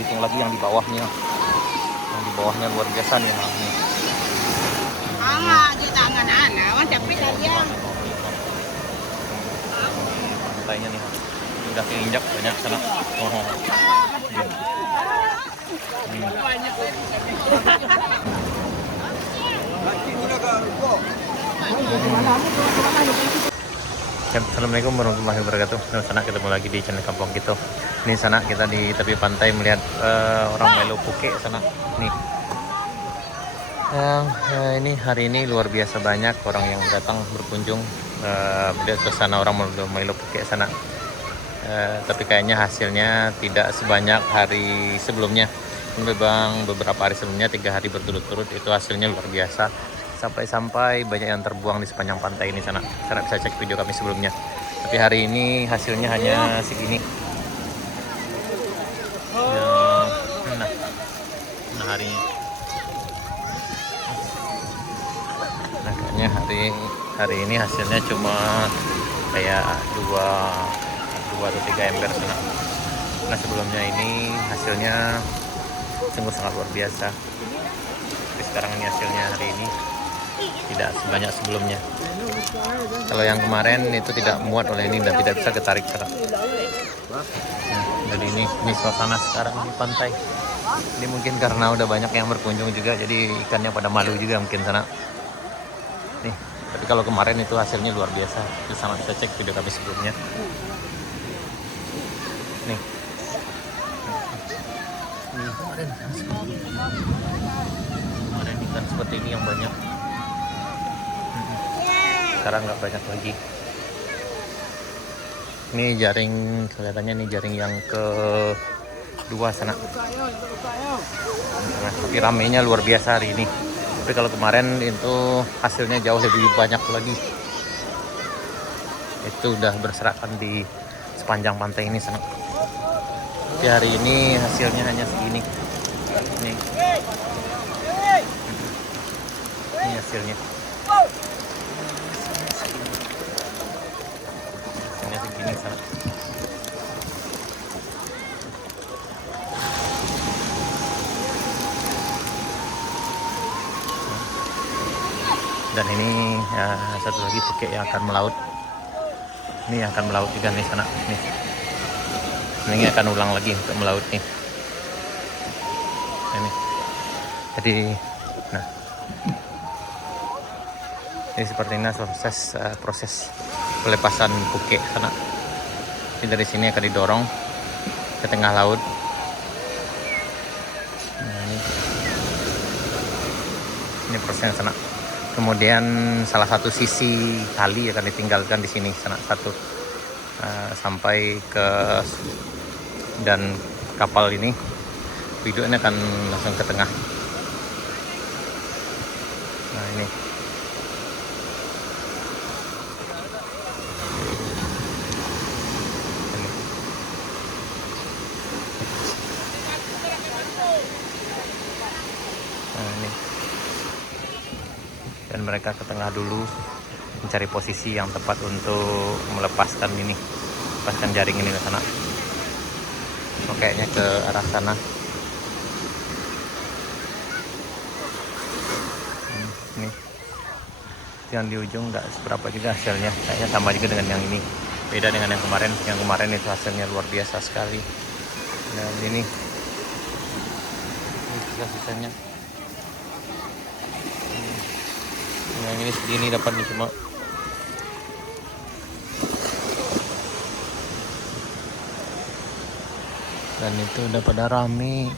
terhitung lagi yang di bawahnya. Yang di bawahnya luar biasa nih. Nah, nih. Di tangan anak, tapi aja. Pantainya nih. Ini udah keinjak banyak sana. Oh. Assalamualaikum warahmatullahi wabarakatuh. Nah, sana ketemu lagi di channel Kampung Gitu. Ini sana kita di tepi pantai melihat orang melo puke sana. Nih. Ini hari ini luar biasa banyak orang yang datang berkunjung melihat suasana orang melo puke sana. Tapi kayaknya hasilnya tidak sebanyak hari sebelumnya. Memang beberapa hari sebelumnya 3 hari berturut-turut itu hasilnya luar biasa. Sampai-sampai banyak yang terbuang di sepanjang pantai ini sana. Karena bisa cek video kami sebelumnya. Tapi hari ini hasilnya hanya segini. Nah hari ini. Nah kayaknya hari ini hasilnya cuma kayak 2 atau 3 ember sana. Nah sebelumnya ini hasilnya sungguh sangat luar biasa. Tapi sekarang ini hasilnya hari ini tidak sebanyak sebelumnya. Kalau yang kemarin itu tidak muat oleh ini dan tidak bisa ketarik sana. Jadi ini suasana sekarang di pantai. Ini mungkin karena udah banyak yang berkunjung juga, jadi ikannya pada malu juga mungkin sana. Nih, tapi kalau kemarin itu hasilnya luar biasa. Itu sama bisa cek video kami sebelumnya. Nih. Nih kemarin ikan seperti ini yang banyak. Sekarang nggak banyak lagi. Ini jaring, kelihatannya ini jaring yang kedua sana. Nah, tapi ramainya luar biasa hari ini. Tapi kalau kemarin itu hasilnya jauh lebih banyak lagi. Itu udah berserakan di sepanjang pantai ini sana. Tapi hari ini hasilnya hanya segini. Ini hasilnya. Hasilnya segini sana. Dan ini satu lagi puke yang akan melaut. Ini yang akan melaut juga nih sana. Nih. Ini akan ulang lagi untuk melaut nih. Ini. Jadi, nah, ini seperti ini proses pelepasan puke sana. Ini dari sini akan didorong ke tengah laut. Nah, ini prosesnya sana. Kemudian salah satu sisi tali akan ditinggalkan di sini sana satu sampai ke dan kapal ini ini akan langsung ke tengah. Nah ini. Dan mereka ke tengah dulu mencari posisi yang tepat untuk melepaskan jaring ini ke sana. So, kayaknya ke arah sana. Ini yang di ujung nggak seberapa juga hasilnya, kayaknya sama juga dengan yang ini. Beda dengan yang kemarin itu hasilnya luar biasa sekali. Dan ini juga sisanya. Yang ini segini dapatnya cuma. Dan itu udah pada rame.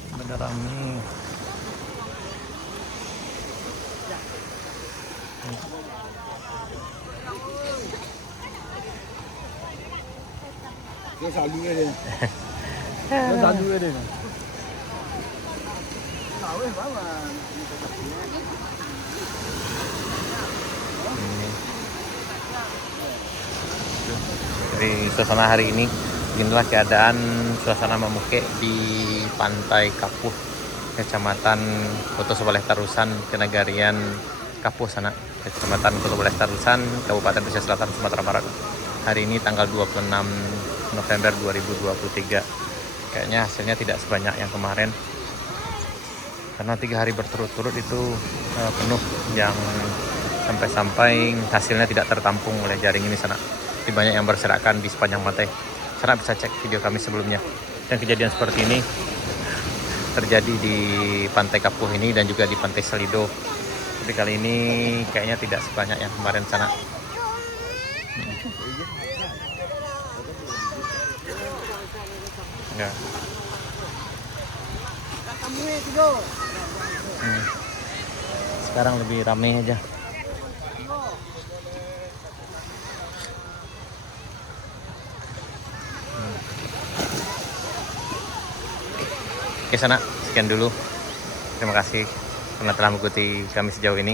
Dari suasana hari ini, beginilah keadaan suasana memuke di Pantai Kapuh, Kecamatan Koto Sebaleh Tarusan, Kenagarian Kapuh sana, Kecamatan Koto Sebaleh Tarusan, Kabupaten Pesisir Selatan, Sumatera Barat. Hari ini tanggal 26 November 2023. kayaknya hasilnya tidak sebanyak yang kemarin. Karena 3 hari berturut-turut itu penuh, yang sampai-sampai hasilnya tidak tertampung oleh jaring ini sana. Jadi banyak yang berserakan di sepanjang pantai. Sana bisa cek video kami sebelumnya. Dan kejadian seperti ini terjadi di Pantai Kapuh ini dan juga di Pantai Selido. Tapi kali ini kayaknya tidak sebanyak yang kemarin sana. Ya. Sekarang lebih ramai aja. Oke sana, sekian dulu. Terima kasih karena telah mengikuti kami sejauh ini.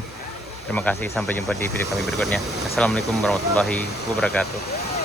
Terima kasih, sampai jumpa di video kami berikutnya. Assalamualaikum warahmatullahi wabarakatuh.